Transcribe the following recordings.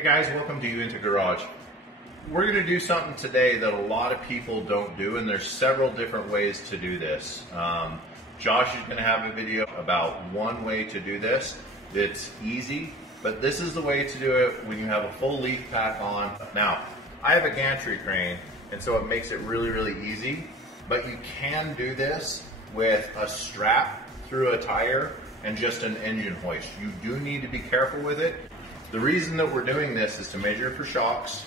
Hey guys, welcome to Uinta Garage. We're going to do something today that a lot of people don't do, and there's several different ways to do this. Josh is going to have a video about one way to do this. It's easy, but this is the way to do it when you have a full leaf pack on. Now, I have a gantry crane, and so it makes it really, really easy, but you can do this with a strap through a tire and just an engine hoist. You do need to be careful with it. The reason that we're doing this is to measure for shocks,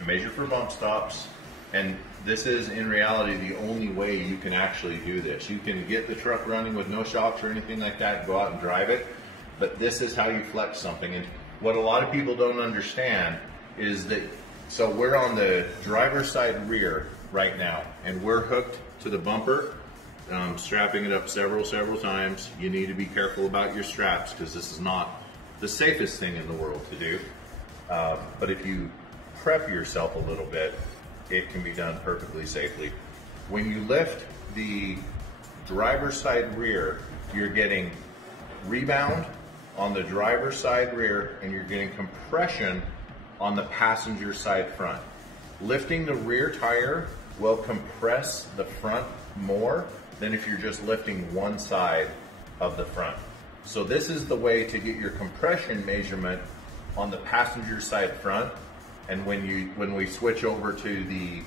to measure for bump stops, and this is in reality the only way you can actually do this. You can get the truck running with no shocks or anything like that, go out and drive it, but this is how you flex something. And what a lot of people don't understand is that, so we're on the driver's side rear right now, and we're hooked to the bumper, strapping it up several times. You need to be careful about your straps because this is not the safest thing in the world to do, but if you prep yourself a little bit, it can be done perfectly safely. When you lift the driver's side rear, you're getting rebound on the driver's side rear and you're getting compression on the passenger side front. Lifting the rear tire will compress the front more than if you're just lifting one side of the front. So this is the way to get your compression measurement on the passenger side front, and when we switch over to the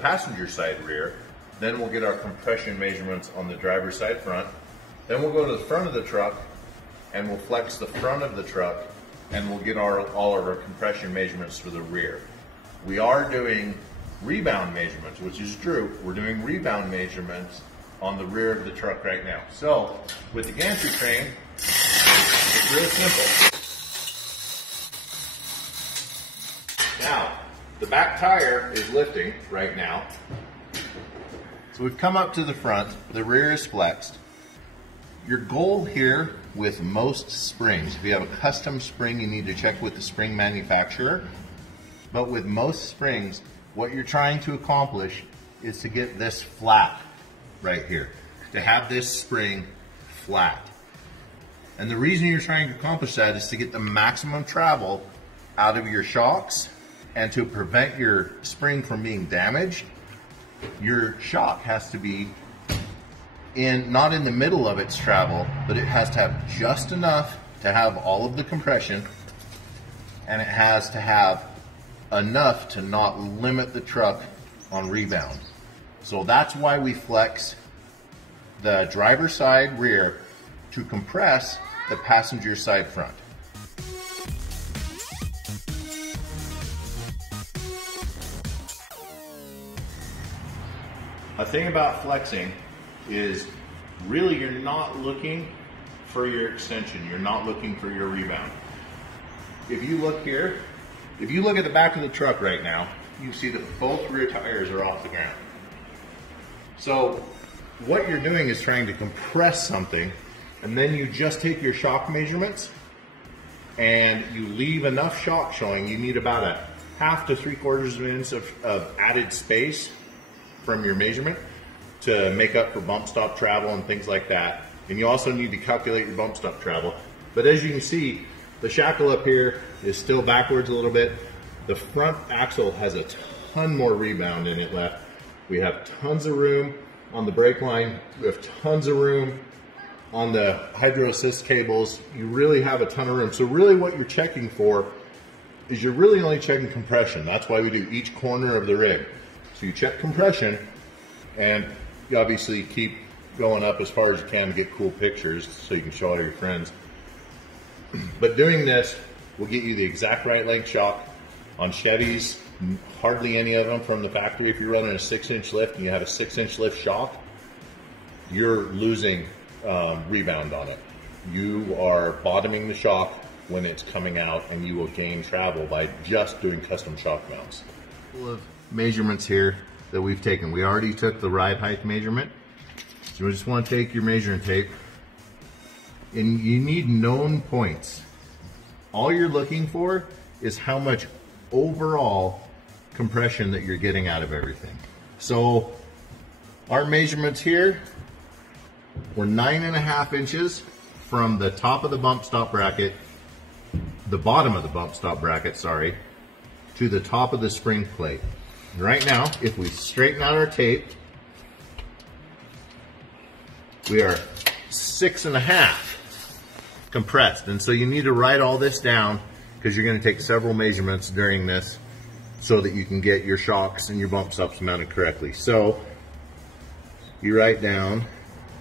passenger side rear, then we'll get our compression measurements on the driver's side front. Then we'll go to the front of the truck and we'll flex the front of the truck and we'll get all of our compression measurements for the rear. We are doing rebound measurements, which is true. We're doing rebound measurements on the rear of the truck right now. So with the gantry crane, it's real simple. Now, the back tire is lifting right now. So we've come up to the front, the rear is flexed. Your goal here with most springs, if you have a custom spring, you need to check with the spring manufacturer. But with most springs, what you're trying to accomplish is to get this flat right here, to have this spring flat. And the reason you're trying to accomplish that is to get the maximum travel out of your shocks and to prevent your spring from being damaged. Your shock has to be not in the middle of its travel, but it has to have just enough to have all of the compression, and it has to have enough to not limit the truck on rebound. So that's why we flex the driver's side rear to compress the passenger side front. A thing about flexing is really you're not looking for your extension, you're not looking for your rebound. If you look here, if you look at the back of the truck right now, you see that both rear tires are off the ground. So what you're doing is trying to compress something, and then you just take your shock measurements and you leave enough shock showing. You need about a 1/2 to 3/4 of an inch of added space from your measurement to make up for bump stop travel and things like that. And you also need to calculate your bump stop travel. But as you can see, the shackle up here is still backwards a little bit. The front axle has a ton more rebound in it left. We have tons of room on the brake line. We have tons of room on the hydro assist cables. You really have a ton of room. So really what you're checking for is you're really only checking compression. That's why we do each corner of the rig. So you check compression, and you obviously keep going up as far as you can to get cool pictures so you can show all your friends. But doing this will get you the exact right length shock. On Chevys, hardly any of them from the factory, if you're running a 6-inch lift and you have a 6-inch lift shock, you're losing rebound on it. You are bottoming the shock when it's coming out, and you will gain travel by just doing custom shock mounts. A couple of measurements here that we've taken. We already took the ride height measurement. So we just want to take your measuring tape, and you need known points. All you're looking for is how much overall compression that you're getting out of everything. So our measurements here were 9.5 inches from the top of the bump stop bracket the bottom of the bump stop bracket, sorry, to the top of the spring plate. And right now, if we straighten out our tape, we are 6.5 compressed. And so you need to write all this down because you're going to take several measurements during this so that you can get your shocks and your bump stops mounted correctly. So you write down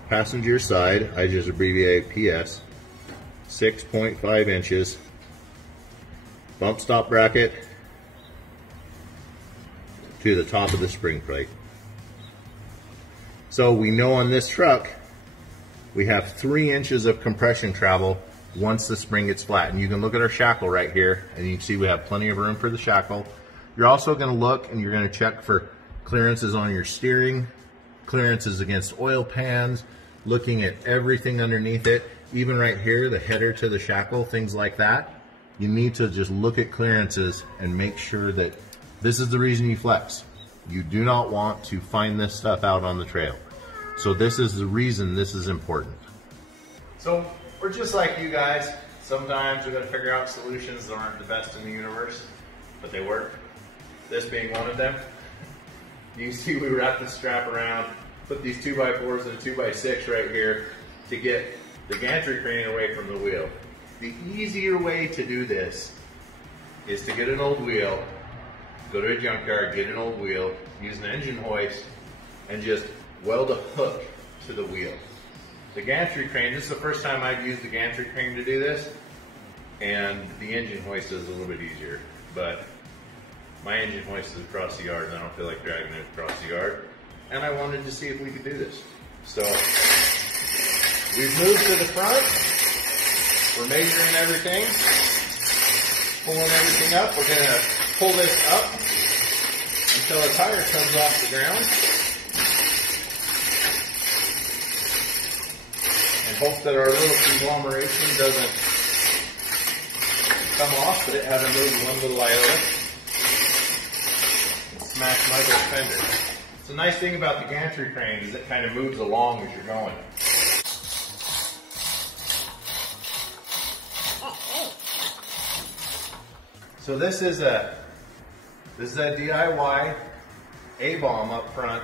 passenger side, I just abbreviate PS, 6.5 inches, bump stop bracket to the top of the spring plate. So we know on this truck we have 3 inches of compression travel once the spring gets flat. And you can look at our shackle right here and you can see we have plenty of room for the shackle. You're also going to look and you're going to check for clearances on your steering, clearances against oil pans, looking at everything underneath it, even right here, the header to the shackle, things like that. You need to just look at clearances and make sure that this is the reason you flex. You do not want to find this stuff out on the trail. So this is the reason this is important. So we're just like you guys. Sometimes we're going to figure out solutions that aren't the best in the universe, but they work. This being one of them. You can see we wrap the strap around, put these 2x4s and a 2x6 right here to get the gantry crane away from the wheel. The easier way to do this is to get an old wheel, go to a junkyard, get an old wheel, use an engine hoist, and just weld a hook to the wheel. The gantry crane, this is the first time I've used the gantry crane to do this, and the engine hoist is a little bit easier, but my engine hoist is across the yard and I don't feel like dragging it across the yard, and I wanted to see if we could do this. So we've moved to the front, we're measuring everything, pulling everything up. We're going to pull this up until a tire comes off the ground and hope that our little conglomeration doesn't come off, but it hasn't moved one little iota and smash Michael's fender. So the nice thing about the gantry crane is it kind of moves along as you're going. So this is a DIY A-bomb up front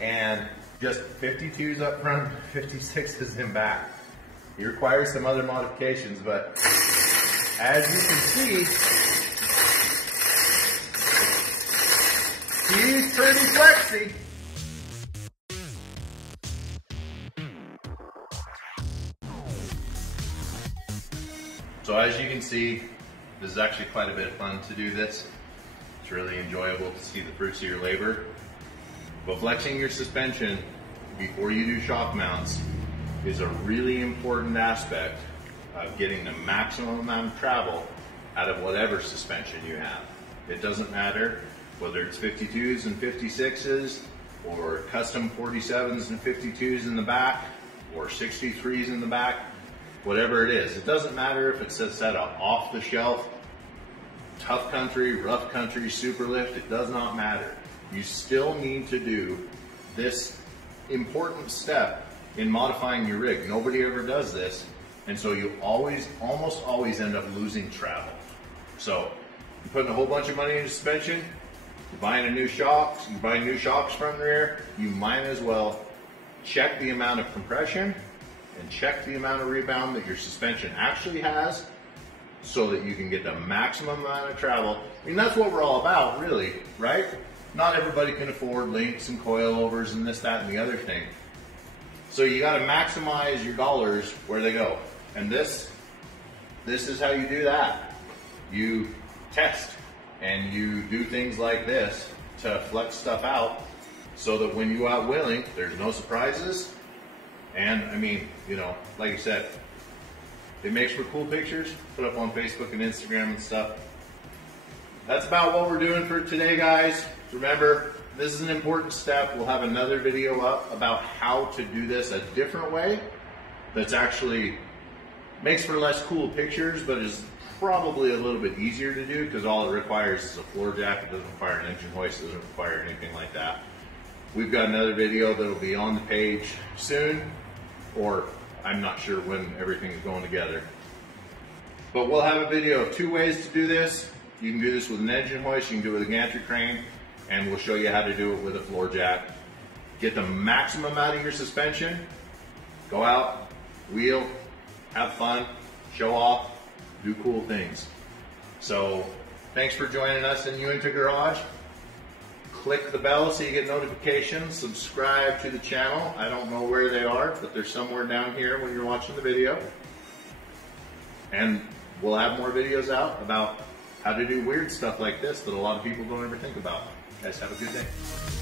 and just 52s up front, 56s in back. It requires some other modifications, but as you can see, he's pretty flexy. So as you can see, this is actually quite a bit of fun to do this. It's really enjoyable to see the fruits of your labor. But flexing your suspension before you do shock mounts is a really important aspect of getting the maximum amount of travel out of whatever suspension you have. It doesn't matter whether it's 52s and 56s or custom 47s and 52s in the back or 63s in the back. Whatever it is, it doesn't matter if it's set up off the shelf, tough country, rough country, super lift, it does not matter. You still need to do this important step in modifying your rig. Nobody ever does this, and so you almost always end up losing travel. So you're putting a whole bunch of money into suspension, you're buying a new shocks, you're buying new shocks front and rear, you might as well check the amount of compression and check the amount of rebound that your suspension actually has so that you can get the maximum amount of travel. I mean, that's what we're all about, really, right? Not everybody can afford links and coilovers and this, that, and the other thing. So you got to maximize your dollars where they go. And this is how you do that. You test and you do things like this to flex stuff out so that when you go out wheeling, there's no surprises. And I mean, you know, like I said, it makes for cool pictures, put up on Facebook and Instagram and stuff. That's about what we're doing for today, guys. Remember, this is an important step. We'll have another video up about how to do this a different way that's actually makes for less cool pictures, but is probably a little bit easier to do because all it requires is a floor jack. It doesn't require an engine hoist, it doesn't require anything like that. We've got another video that'll be on the page soon, or I'm not sure when everything is going together. But we'll have a video of 2 ways to do this. You can do this with an engine hoist, you can do it with a gantry crane, and we'll show you how to do it with a floor jack. Get the maximum out of your suspension, go out, wheel, have fun, show off, do cool things. So thanks for joining us in Uinta Garage. Click the bell so you get notifications, subscribe to the channel. I don't know where they are, but they're somewhere down here when you're watching the video. And we'll have more videos out about how to do weird stuff like this that a lot of people don't ever think about. Guys, have a good day.